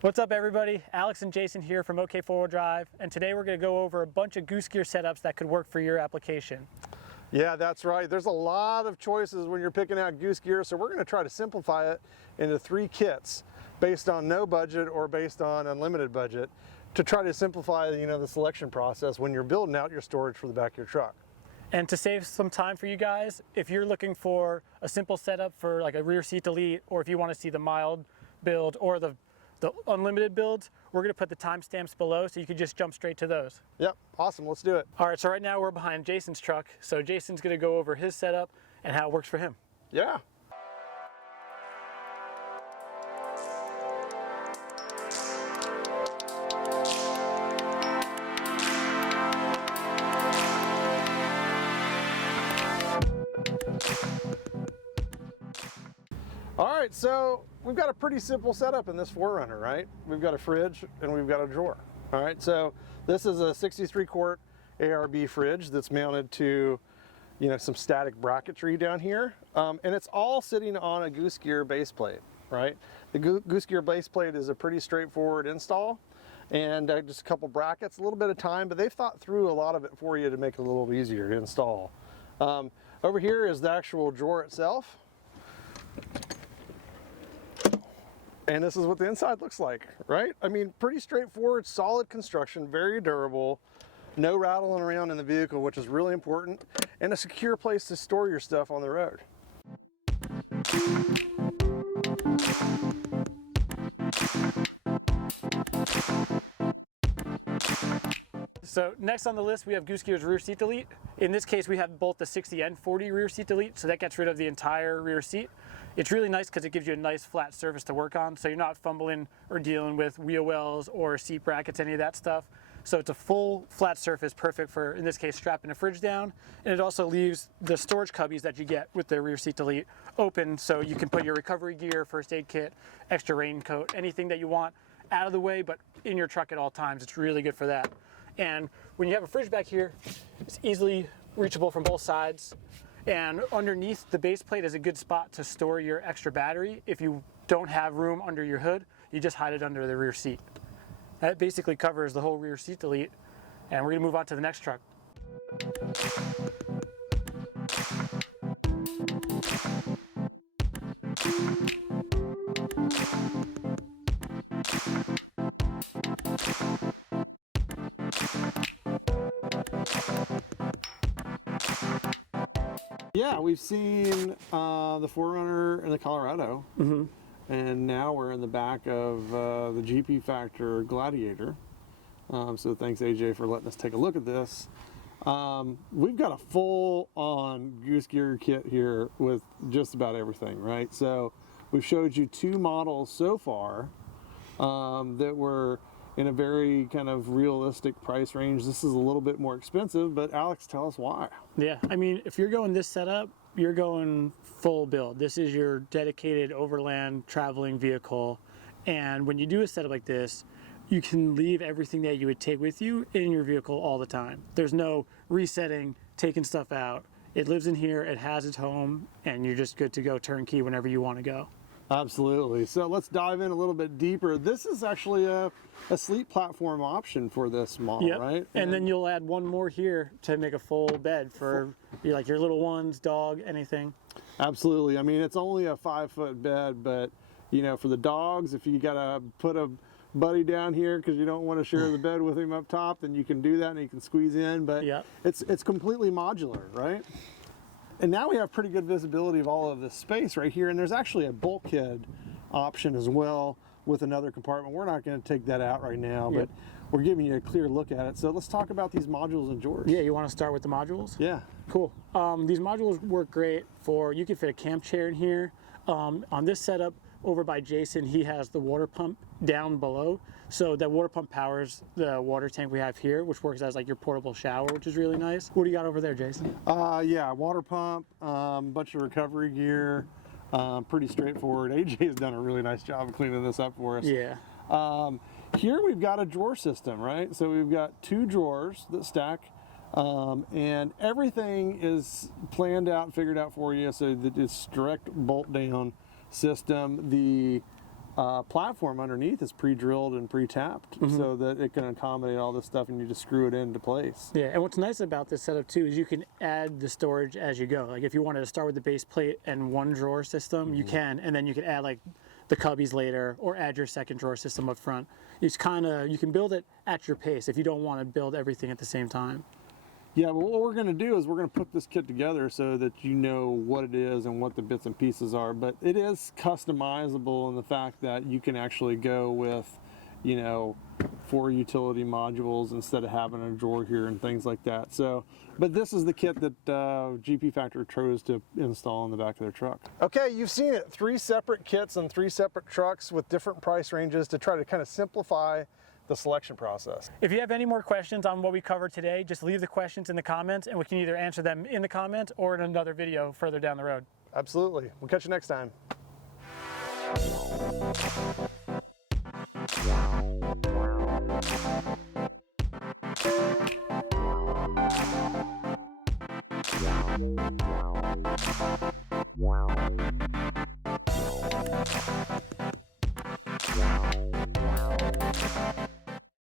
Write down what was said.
What's up everybody? Alex and Jason here from OK4WD, and today we're going to go over a bunch of Goose Gear setups that could work for your application. Yeah, that's right. There's a lot of choices when you're picking out Goose Gear, so we're going to try to simplify it into 3 kits based on no budget or based on unlimited budget to try to simplify, the selection process when you're building out your storage for the back of your truck. And to save some time for you guys, if you're looking for a simple setup for like a rear seat delete, or if you want to see the mild build or the unlimited builds, we're going to put the timestamps below so you can just jump straight to those. Yep, awesome, let's do it. All right, so right now we're behind Jason's truck, so Jason's going to go over his setup and how it works for him. Yeah. All right, so we've got a pretty simple setup in this 4Runner, right? We've got a fridge and we've got a drawer. All right, so this is a 63-quart ARB fridge that's mounted to, some static bracketry down here. And it's all sitting on a Goose Gear base plate, right? The Goose Gear base plate is a pretty straightforward install, and just a couple brackets, a little bit of time, but they've thought through a lot of it for you to make it a little easier to install. Over here is the actual drawer itself. And this is what the inside looks like, right? I mean, pretty straightforward, solid construction, very durable, no rattling around in the vehicle, which is really important, and a secure place to store your stuff on the road. So next on the list, we have Goose Gear's rear seat delete. In this case, we have both the 60 and 40 rear seat delete, so that gets rid of the entire rear seat. It's really nice because it gives you a nice flat surface to work on, so you're not fumbling or dealing with wheel wells or seat brackets, any of that stuff. So it's a full flat surface, perfect for, in this case, strapping a fridge down. And it also leaves the storage cubbies that you get with the rear seat delete open, so you can put your recovery gear, first aid kit, extra raincoat, anything that you want out of the way, but in your truck at all times. It's really good for that. And when you have a fridge back here, it's easily reachable from both sides. And underneath the base plate is a good spot to store your extra battery. If you don't have room under your hood, you just hide it under the rear seat. That basically covers the whole rear seat delete. And we're gonna move on to the next truck. Yeah, we've seen the 4Runner in the Colorado, and now we're in the back of the GP Factor Gladiator. So thanks AJ for letting us take a look at this. We've got a full-on Goose Gear kit here with just about everything, right? So we've showed you 2 models so far that were in a very kind of realistic price range. This is a little bit more expensive, but Alex, tell us why. Yeah, I mean, if you're going this setup, you're going full build. This is your dedicated overland traveling vehicle. And when you do a setup like this, you can leave everything that you would take with you in your vehicle all the time. There's no resetting, taking stuff out. It lives in here, it has its home, and you're just good to go turnkey whenever you want to go. Absolutely. So let's dive in a little bit deeper. This is actually a sleep platform option for this model, right? And then you'll add one more here to make a full bed for like your little ones, dog, anything. Absolutely. I mean, it's only a 5-foot bed, but for the dogs, if you gotta put a buddy down here because you don't want to share the bed with him up top, then you can do that and you can squeeze in. But it's completely modular, right? And now we have pretty good visibility of all of this space right here, and there's actually a bulkhead option as well with another compartment. We're not going to take that out right now, but we're giving you a clear look at it. So let's talk about these modules and drawers. Yeah, you want to start with the modules? Yeah. Cool. These modules work great for, you can fit a camp chair in here. On this setup over by Jason, he has the water pump down below. So that water pump powers the water tank we have here, which works as like your portable shower, which is really nice. What do you got over there, Jason? Yeah, water pump, bunch of recovery gear, pretty straightforward. AJ has done a really nice job of cleaning this up for us. Yeah. Here we've got a drawer system, right? So we've got 2 drawers that stack, and everything is planned out and figured out for you, so that it's direct bolt down system. The platform underneath is pre-drilled and pre-tapped so that it can accommodate all this stuff, and you just screw it into place. Yeah, and what's nice about this setup too is you can add the storage as you go. Like if you wanted to start with the base plate and one drawer system, you can, and then you can add like the cubbies later, or add your second drawer system up front. It's you can build it at your pace if you don't want to build everything at the same time. Yeah, but what we're going to do is we're going to put this kit together so that you know what it is and what the bits and pieces are. But it is customizable in the fact that you can actually go with, you know, 4 utility modules instead of having a drawer here and things like that. So, but this is the kit that GP Factor chose to install in the back of their truck. Okay, you've seen it. 3 separate kits and 3 separate trucks with different price ranges to try to kind of simplify the selection process. If you have any more questions on what we covered today, just leave the questions in the comments and we can either answer them in the comments or in another video further down the road. Absolutely. We'll catch you next time. Wow.